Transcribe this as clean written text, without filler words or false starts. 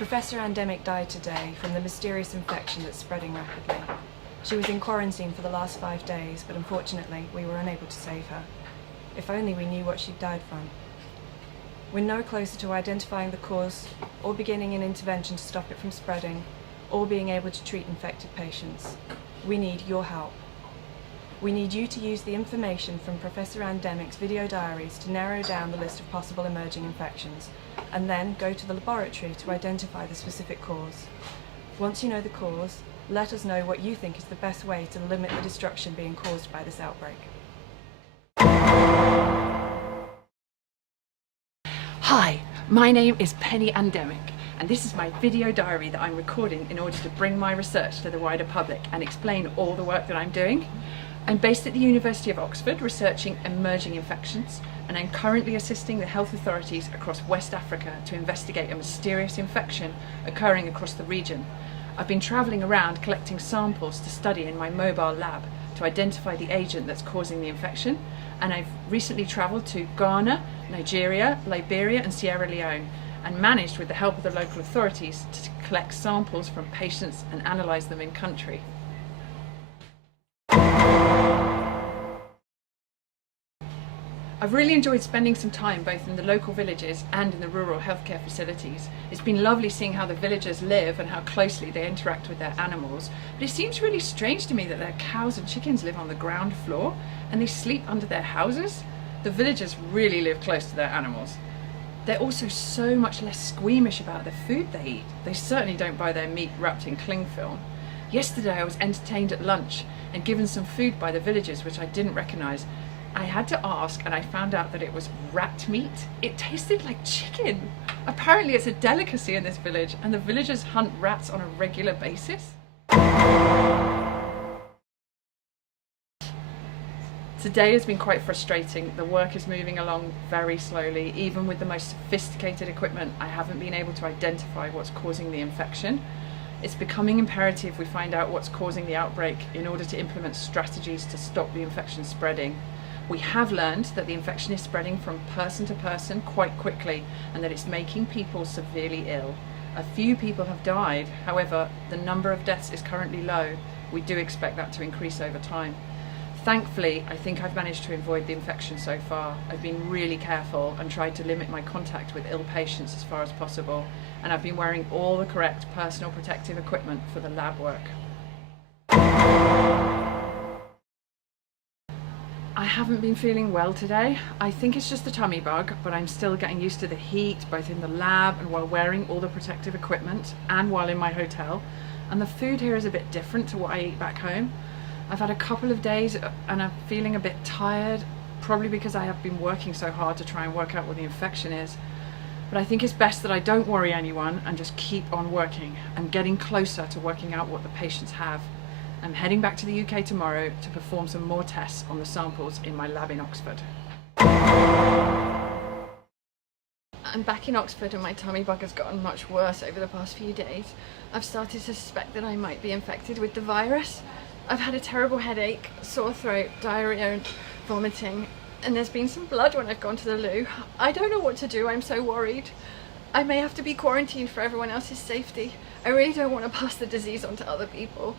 Professor Andemic died today from the mysterious infection that's spreading rapidly. She was in quarantine for the last 5 days, but unfortunately we were unable to save her. If only we knew what she'd died from. We're no closer to identifying the cause, or beginning an intervention to stop it from spreading, or being able to treat infected patients. We need your help. We need you to use the information from Professor Andemic's video diaries to narrow down the list of possible emerging infections, and then go to the laboratory to identify the specific cause. Once you know the cause, let us know what you think is the best way to limit the destruction being caused by this outbreak. Hi, my name is Penny Andemic, and this is my video diary that I'm recording in order to bring my research to the wider public and explain all the work that I'm doing. I'm based at the University of Oxford researching emerging infections, and I'm currently assisting the health authorities across West Africa to investigate a mysterious infection occurring across the region. I've been travelling around collecting samples to study in my mobile lab to identify the agent that's causing the infection, and I've recently travelled to Ghana, Nigeria, Liberia and Sierra Leone, and managed, with the help of the local authorities, to collect samples from patients and analyse them in country. I've really enjoyed spending some time both in the local villages and in the rural healthcare facilities. It's been lovely seeing how the villagers live and how closely they interact with their animals, but it seems really strange to me that their cows and chickens live on the ground floor and they sleep under their houses. The villagers really live close to their animals. They're also so much less squeamish about the food they eat. They certainly don't buy their meat wrapped in cling film. Yesterday I was entertained at lunch and given some food by the villagers which I didn't recognise. I had to ask, and I found out that it was rat meat. It tasted like chicken. Apparently it's a delicacy in this village, and the villagers hunt rats on a regular basis. Today has been quite frustrating. The work is moving along very slowly. Even with the most sophisticated equipment, I haven't been able to identify what's causing the infection. It's becoming imperative we find out what's causing the outbreak in order to implement strategies to stop the infection spreading. We have learned that the infection is spreading from person to person quite quickly and that it's making people severely ill. A few people have died, however, the number of deaths is currently low. We do expect that to increase over time. Thankfully, I think I've managed to avoid the infection so far. I've been really careful and tried to limit my contact with ill patients as far as possible, and I've been wearing all the correct personal protective equipment for the lab work. I haven't been feeling well today. I think it's just a tummy bug, but I'm still getting used to the heat, both in the lab and while wearing all the protective equipment and while in my hotel. And the food here is a bit different to what I eat back home. I've had a couple of days and I'm feeling a bit tired, probably because I have been working so hard to try and work out what the infection is. But I think it's best that I don't worry anyone and just keep on working and getting closer to working out what the patients have. I'm heading back to the UK tomorrow to perform some more tests on the samples in my lab in Oxford. I'm back in Oxford and my tummy bug has gotten much worse over the past few days. I've started to suspect that I might be infected with the virus. I've had a terrible headache, sore throat, diarrhea and vomiting, and there's been some blood when I've gone to the loo. I don't know what to do, I'm so worried. I may have to be quarantined for everyone else's safety. I really don't want to pass the disease on to other people.